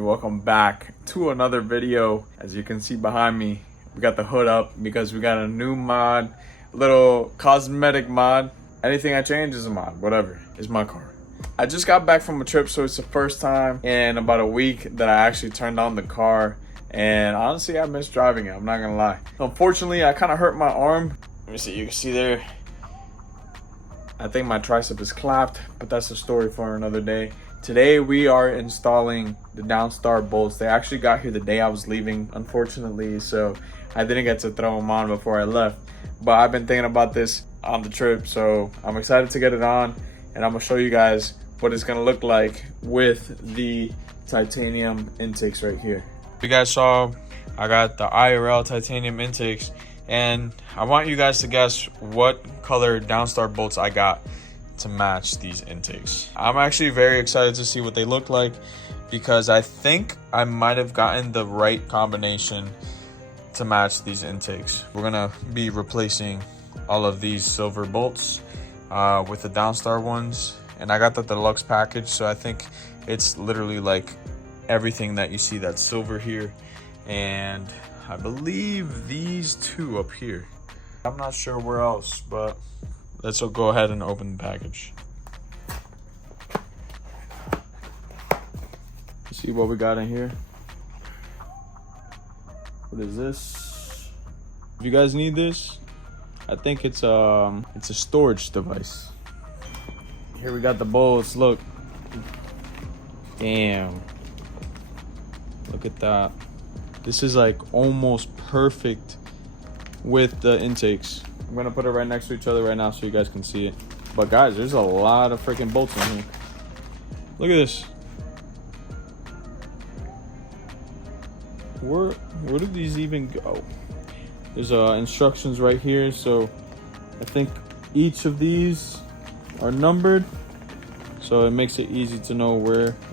Welcome back to another video. As you can see behind me, we got the hood up because we got a new mod, little cosmetic mod. Anything I change is a mod, whatever. It's my car. I just got back from a trip, so it's the first time in about a week that I actually turned on the car. And honestly, I miss driving it, I'm not gonna lie. Unfortunately, I kind of hurt my arm. Let me see, you can see there. I think my tricep is clapped, but that's a story for another day. Today we are installing the Downstar bolts. They actually got here the day I was leaving, unfortunately, so I didn't get to throw them on before I left. But I've been thinking about this on the trip, so I'm excited to get it on, and I'm gonna show you guys what it's gonna look like with the titanium intakes right here. You guys saw I got the IRL titanium intakes, and I want you guys to guess what color Downstar bolts I got to match these intakes. I'm actually very excited to see what they look like because I think I might have gotten the right combination to match these intakes. We're gonna be replacing all of these silver bolts with the Downstar ones, and I got the deluxe package, so I think it's literally like everything that you see that's silver here, and I believe these two up here. I'm not sure where else, but let's go ahead and open the package. See what we got in here. What is this? If you guys need this, I think it's a storage device. Here we got the bolts. Look, damn, look at that. This is like almost perfect with the intakes. I'm gonna put it right next to each other right now so you guys can see it. But guys, there's a lot of freaking bolts in here. Look at this. Where did these even go? There's instructions right here, so I think each of these are numbered, so it makes it easy to know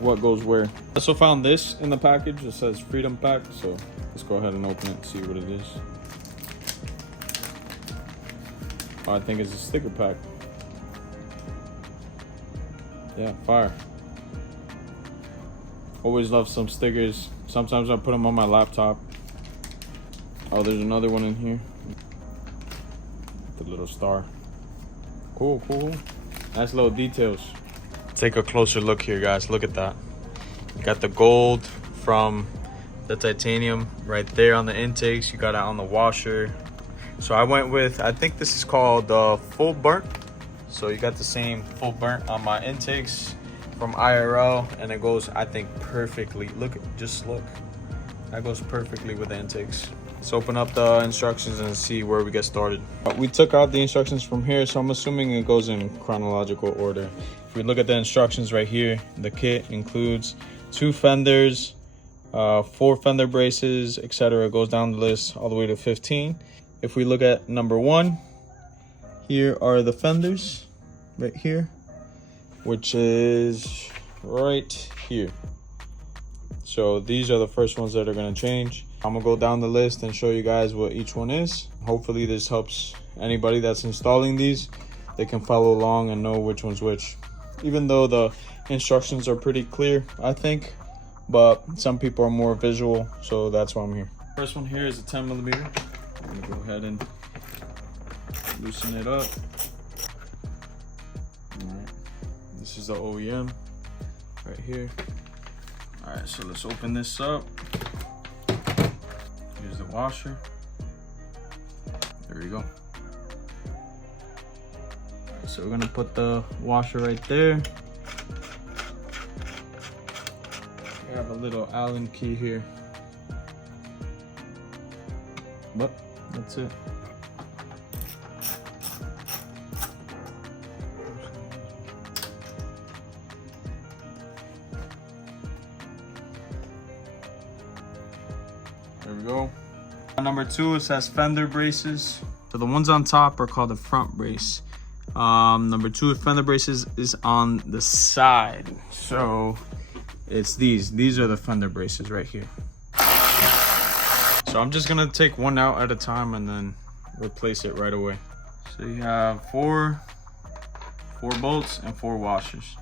what goes where. I also found this in the package. It says Freedom Pack, so let's go ahead and open it and see what it is. Oh, I think it's a sticker pack. Yeah, fire. Always love some stickers. Sometimes I put them on my laptop. Oh, there's another one in here. The little star. Cool, cool. Nice little details. Take a closer look here, guys. Look at that. You got the gold from the titanium right there on the intakes. You got it on the washer. So I went with, I think this is called full burnt. So you got the same full burnt on my intakes from IRL, and it goes, I think, perfectly. Look, just look. That goes perfectly with the intakes. Let's open up the instructions and see where we get started. We took out the instructions from here, so I'm assuming it goes in chronological order. If we look at the instructions right here, the kit includes 2 fenders, 4 fender braces, etc. It goes down the list all the way to 15. If we look at number 1, here are the fenders right here, which is right here. So these are the first ones that are going to change. I'm gonna go down the list and show you guys what each one is. Hopefully this helps anybody that's installing these. They can follow along and know which one's which, even though the instructions are pretty clear, I think, but some people are more visual, so that's why I'm here. First one here is a 10mm. I'm gonna go ahead and loosen it up. All right. This is the OEM right here. All right, so let's open this up. Here's the washer. There we go. All right, so we're gonna put the washer right there. We have a little Allen key here. But that's it. There we go. Number 2, it says fender braces. So the ones on top are called the front brace. Number 2, fender braces is on the side. So it's these are the fender braces right here. So I'm just gonna take one out at a time and then replace it right away. So you have four bolts and 4 washers.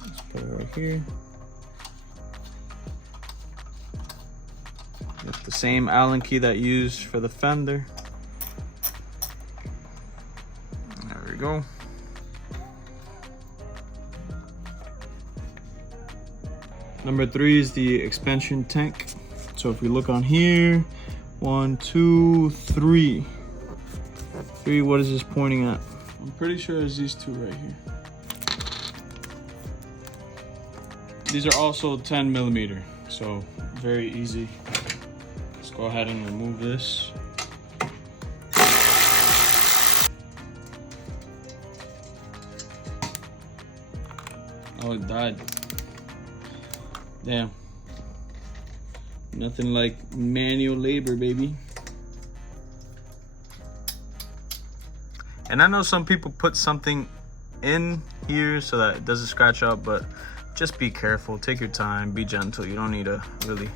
Let's put it right here. With the same Allen key that you used for the fender. There we go. Number 3 is the expansion tank. So if we look on here, 1, 2, 3. 3, what is this pointing at? I'm pretty sure it's these two right here. These are also 10 millimeter, so very easy. Let's go ahead and remove this. Oh, it died. Damn. Nothing like manual labor, baby. And I know some people put something in here so that it doesn't scratch up, but just be careful, take your time, be gentle. You don't need to really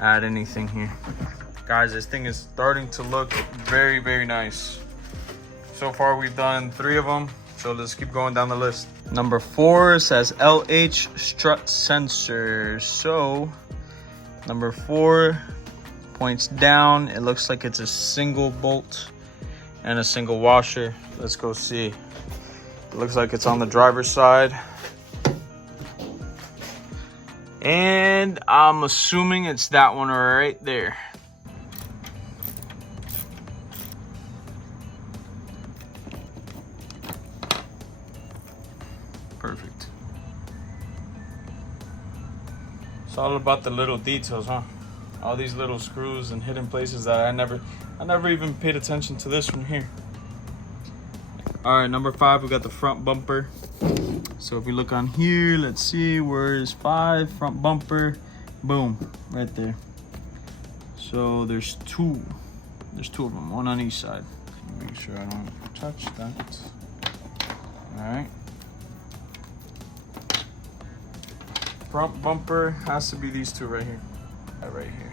add anything here. Guys, this thing is starting to look very, very nice. So far we've done 3 of them, so let's keep going down the list. Number 4 says LH strut sensor. So number 4 points down. It looks like it's a single bolt and a single washer. Let's go see. It looks like it's on the driver's side. And I'm assuming it's that one right there. Perfect. It's all about the little details, huh? All these little screws and hidden places that I never even paid attention to this one here. All right, number 5, we got the front bumper. So if we look on here, let's see, where is 5? Front bumper, boom, right there. So there's 2. There's 2 of them, one on each side. Make sure I don't touch that. All right. Front bumper has to be these 2 right here. Right here.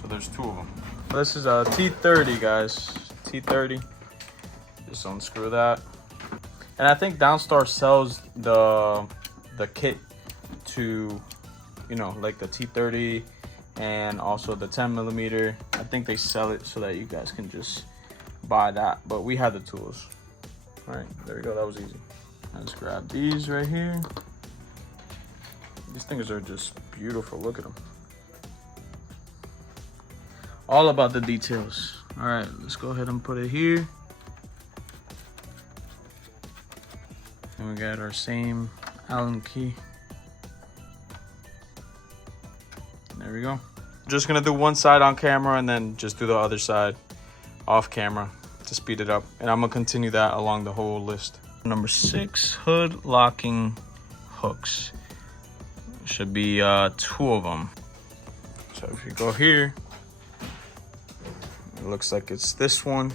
So there's 2 of them. This is a T30, guys. T30. Just unscrew that. And I think Downstar sells the kit to, you know, like the T30 and also the 10 millimeter. I think they sell it so that you guys can just buy that. But we had the tools. All right, there we go. That was easy. Let's grab these right here. These things are just beautiful. Look at them. All about the details. All right, let's go ahead and put it here. And we got our same Allen key. There we go. Just gonna do one side on camera and then just do the other side off camera to speed it up. And I'm gonna continue that along the whole list. Number 6, hood locking hooks. Should be 2 of them. So if you go here, it looks like it's this one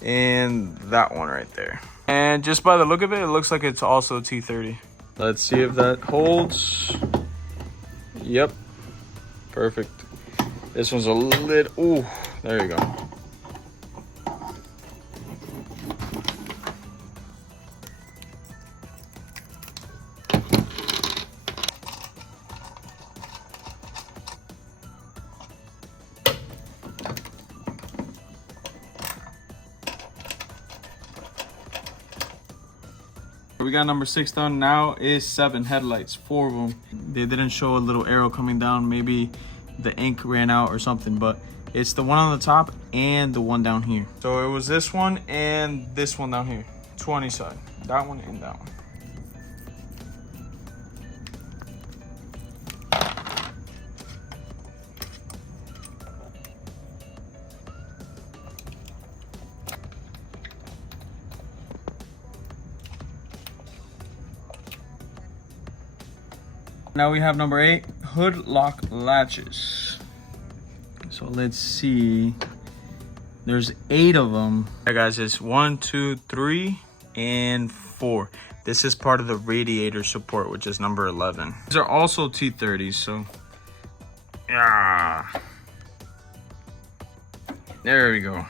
and that one right there. And just by the look of it, it looks like it's also T30. Let's see if that holds. Yep, perfect. This one's a little, ooh, there you go. We got number 6 done. Now is 7 headlights, 4 of them. They didn't show a little arrow coming down. Maybe the ink ran out or something, but it's the one on the top and the one down here. So it was this one and this one down here. 20 side. That one and that one. Now we have number 8, hood lock latches. So let's see. There's 8 of them. Yeah, guys, it's 1, 2, 3, and 4. This is part of the radiator support, which is number 11. These are also T30s, so yeah. There we go.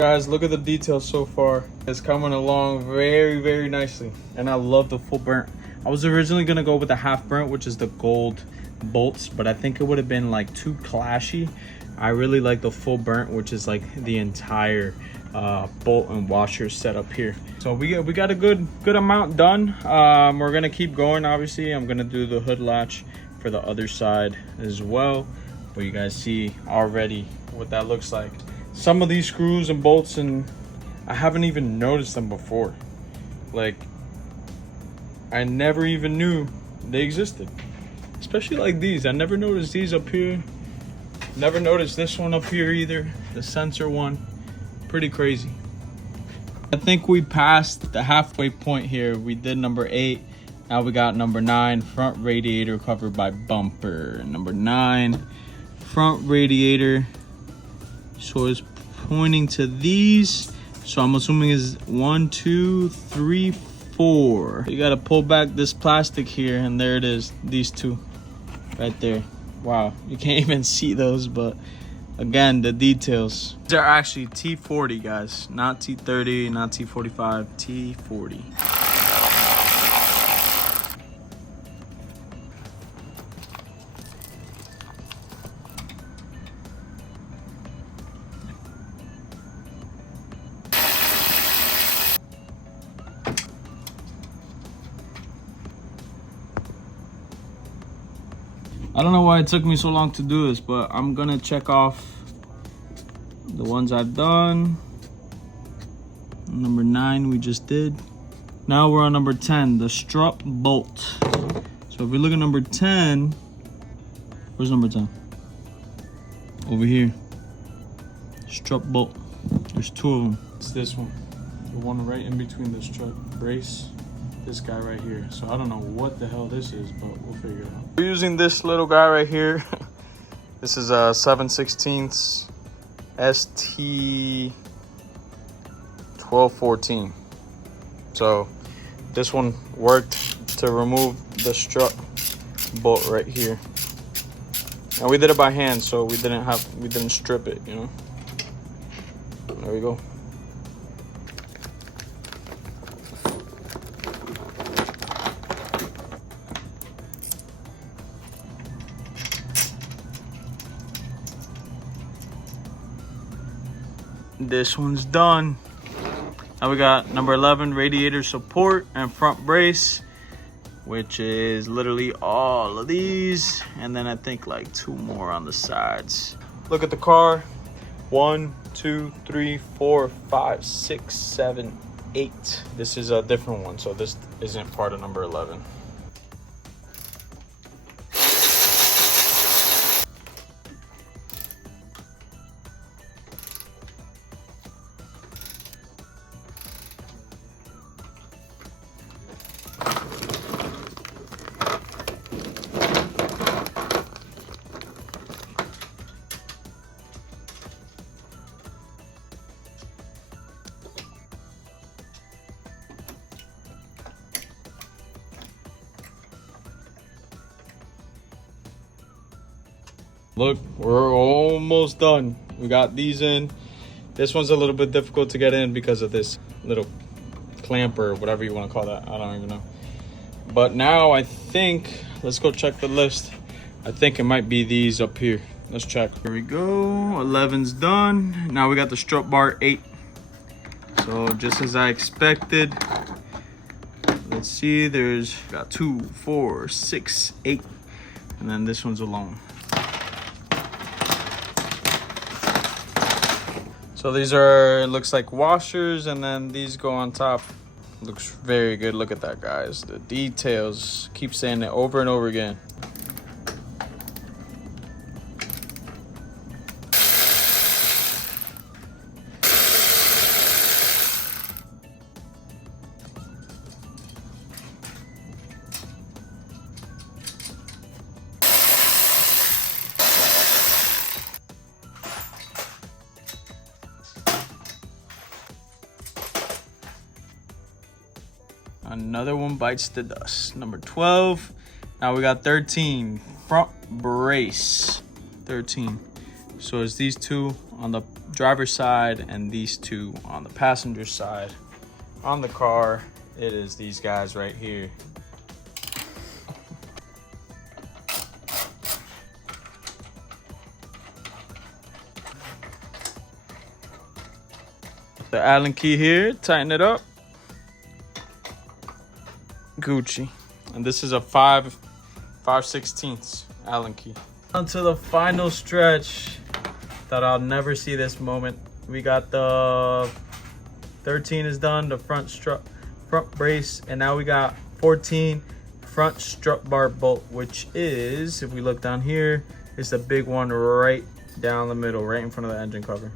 Guys, look at the details so far. It's coming along very, very nicely. And I love the full burnt. I was originally gonna go with the half burnt, which is the gold bolts, but I think it would have been like too clashy. I really like the full burnt, which is like the entire bolt and washer setup here. So we got a good amount done. We're gonna keep going. Obviously, I'm gonna do the hood latch for the other side as well, but you guys see already what that looks like. Some of these screws and bolts, and I haven't even noticed them before. Like, I never even knew they existed. Especially like these. I never noticed these up here. Never noticed this one up here either. The sensor one. Pretty crazy. I think we passed the halfway point here. We did number 8. Now we got number 9. Front radiator covered by bumper. Number 9. Front radiator. So it's pointing to these. So I'm assuming is 1, 2, 3, 4. You gotta pull back this plastic here, and there it is. These two right there. Wow, you can't even see those, but again, the details. These are actually T40, guys, not T30, not T45, T40. I don't know why it took me so long to do this, but I'm gonna check off the ones I've done. Number 9 we just did. Now we're on number 10, the strut bolt. So if we look at number 10, where's number 10? Over here. Strut bolt. There's 2 of them. It's this one. The one right in between the strut brace. This guy right here. So I don't know what the hell this is, but we'll figure it out. We're using this little guy right here. This is a 7/16 ST 1214. So this one worked to remove the strut bolt right here. And we did it by hand, so we didn't strip it, you know. There we go. This one's done. Now we got number 11, radiator support and front brace, which is literally all of these, and then I think like 2 more on the sides. Look at the car. 1, 2, 3, 4, 5, 6, 7, 8. This is a different one, so this isn't part of number 11. Look, we're almost done. We got these in. This one's a little bit difficult to get in because of this little clamp or whatever you want to call that. I don't even know. But now I think, let's go check the list. I think it might be these up here. Let's check. Here we go. 11's done. Now we got the strut bar 8. So just as I expected. Let's see, there's got 2, 4, 6, 8. And then this one's alone. So these are, it looks like washers, and then these go on top. Looks very good. Look at that, guys. The details. Keep saying it over and over again. Another one bites the dust. Number 12. Now we got 13. Front brace. 13. So it's these two on the driver's side and these two on the passenger side. On the car, it is these guys right here. The Allen key here, tighten it up. Gucci. And this is a 5/16 Allen key. Onto the final stretch. Thought I'll never see this moment. We got the 13 is done, the front brace, and now we got 14 front strut bar bolt, which is, if we look down here, is the big one right down the middle, right in front of the engine cover.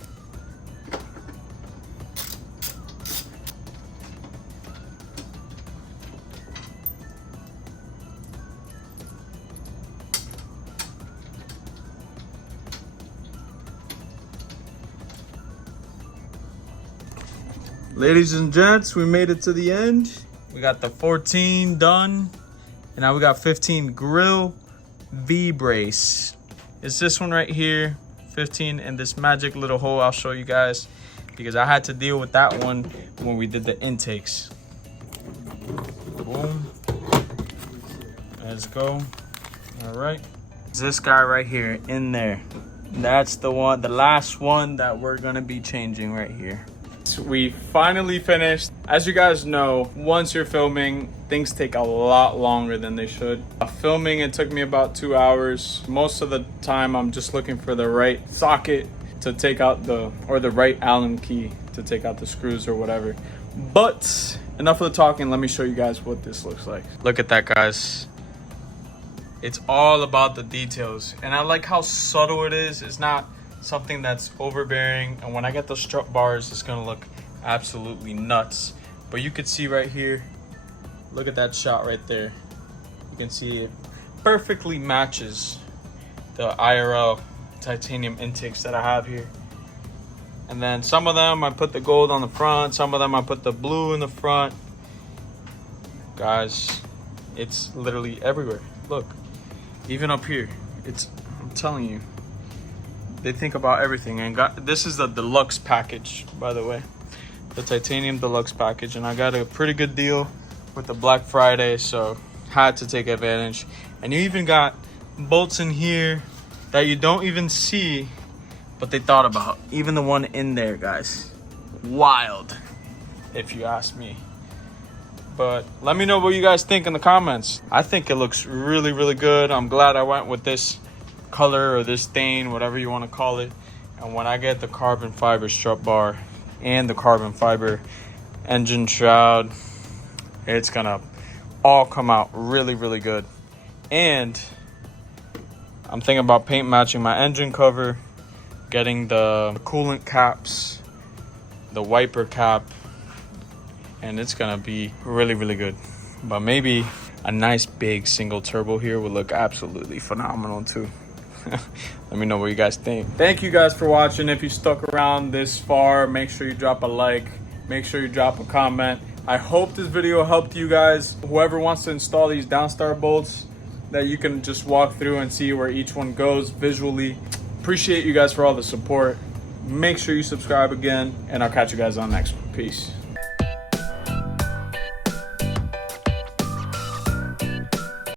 Ladies and gents, we made it to the end. We got the 14 done, and now we got 15 grill V-brace. It's this one right here, 15 in this magic little hole. I'll show you guys because I had to deal with that one when we did the intakes. Boom. Let's go. All right. It's this guy right here in there. That's the one, the last one that we're gonna be changing right here. We finally finished. As you guys know, once you're filming, things take a lot longer than they should. Filming, it took me about 2 hours. Most of the time, I'm just looking for the right socket to take out the right Allen key to take out the screws or whatever. But enough of the talking, let me show you guys what this looks like. Look at that, guys. It's all about the details. And I like how subtle it is. It's not something that's overbearing, and when I get those strut bars, it's gonna look absolutely nuts. But you could see right here, look at that shot right there. You can see it perfectly matches the IRL titanium intakes that I have here. And then some of them I put the gold on the front, some of them I put the blue in the front. Guys, it's literally everywhere. Look, even up here, I'm telling you, they think about everything. And this is the deluxe package, by the way, the titanium deluxe package, and I got a pretty good deal with the Black Friday, so had to take advantage. And you even got bolts in here that you don't even see, but they thought about. Even the one in there, guys, wild, if you ask me. But let me know what you guys think in the comments. I think it looks really, really good. I'm glad I went with this color or this stain, whatever you want to call it. And when I get the carbon fiber strut bar and the carbon fiber engine shroud, it's gonna all come out really, really good. And I'm thinking about paint matching my engine cover, getting the coolant caps, the wiper cap, and it's gonna be really, really good. But maybe a nice big single turbo here would look absolutely phenomenal too. Let me know what you guys think. Thank you guys for watching. If you stuck around this far, make sure you drop a like, make sure you drop a comment. I hope this video helped you guys. Whoever wants to install these Downstar bolts, that you can just walk through and see where each one goes visually. Appreciate you guys for all the support. Make sure you subscribe again, and I'll catch you guys on the next one. Peace.